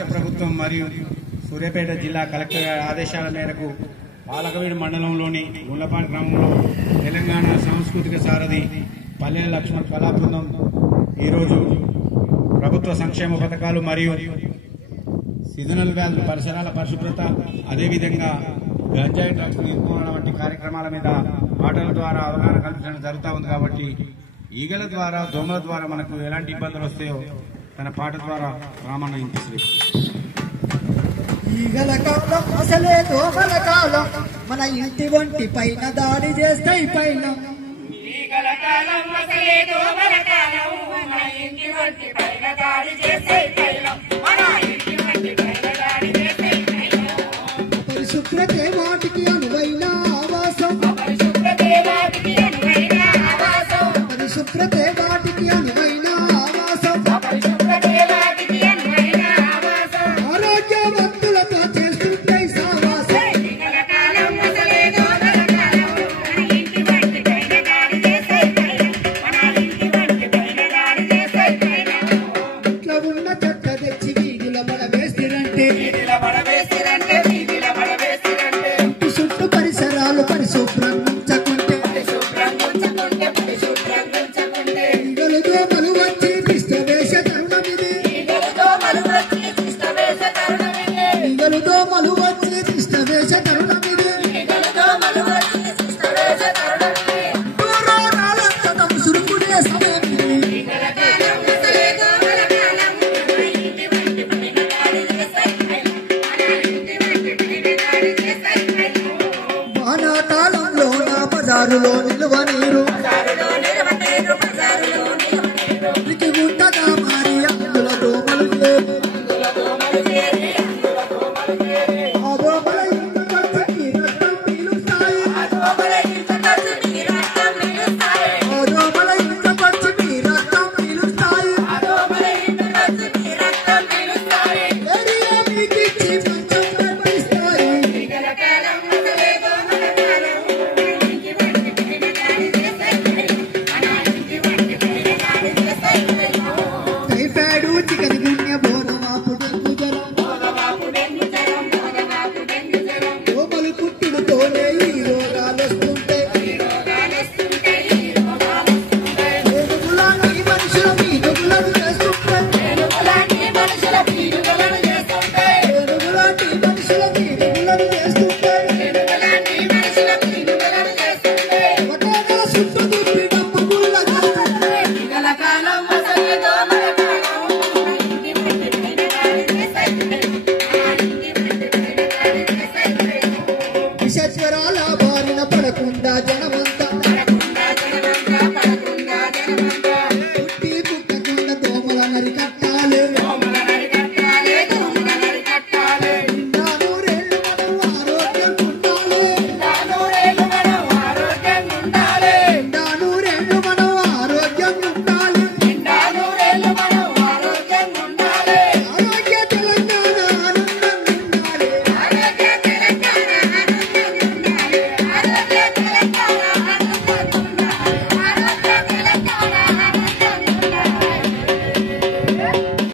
రాష్ట్ర ప్రభుత్వం మరియు సూర్యాపేట జిల్లా కలెక్టర్ ఆదేశాల మేరకు పాలకవీడు మండలంలోని గుండ్లపాడు గ్రామంలో తెలంగాణ సాంస్కృతిక సారథి పల్లెల లక్ష్మణ్ కళా బృందం ఈరోజు ప్రభుత్వ సంక్షేమ పథకాలు మరియు సీజనల్ వ్యాధుల పరిసరాల పరిశుభ్రత, అదేవిధంగా గంజాయి డ్రగ్స్ నిర్మూలన వంటి కార్యక్రమాల మీద పాటల ద్వారా అవగాహన కల్పించడం జరుగుతూ ఉంది. కాబట్టి ఈగల ద్వారా, దోమల ద్వారా మనకు ఎలాంటి ఇబ్బందులు వస్తాయో తన పాట ద్వారా రామన్న వినిపిస్తుంది. ఈగల కాలం అసలే దోమల కాలం, మన ఇంటి వంటి పైన దాడి చేస్తాయి పైన. ఈగల కాలం అసలే దోమల కాలం, మన ఇంటి వంటి పైన దాడి చేస్తాయి పైన. మన ఇంటి వంటి పైన దాడి చేస్తాయి పైన. పరిశుభ్రతే వాటికి అనువైన ఆవాసం, పరిశుభ్రతే వాటికి అనువైన ఆవాసం, పరిశుభ్రతే వాటికి అనువైన ఆవాసం, పరిశుభ్రతే వాటికి అనువైన ఆవాసం. ఆరోగ్యవంతులతో చేస్తుంటాయి సావాసం. ఈగల కాలం అసలే దోమల కాలం, మన ఇంటి వంటి పైన దాడి చేస్తాయి పైన. మన ఇంటి వంటి పైన దాడి చేస్తాయి పైన. ఇట్లా ఉన్న చెత్త తెచ్చి వీధిల పడవేసిరంటే, వీధిల పడవేసిరంటే, వీధిల పడవేసిరంటే, ఇంటి చుట్టూ పరిసరాలు పరిశుభ్రం ఉంచకుంటే, పరిశుభ్రంగా ఉంచుకుంటే, పరిశుభ్రంగా ఉంచుకుంటే, ఈగలు దోమలు వచ్చి తిష్టవేశ తరుణమిది, ఈగలు దోమలు వచ్చి తిష్టవేశ తరుణమిదే. ఈగలు దోమలు వచ్చి తిష్టవేశ తరుణమిది. ఈగలు దోమలు వచ్చి తిష్టవేశ తరుణమిదే. దూరాలంతా ముసురుకునే సమయమిది. ఈగల కాలం అసలే దోమల కాలం, మన ఇంటి వంటి పైన దాడి చేస్తాయి పైన. మన ఇంటి వంటి పైన దాడి చేస్తాయి పైన. వానాకాలంలో నా బజారులో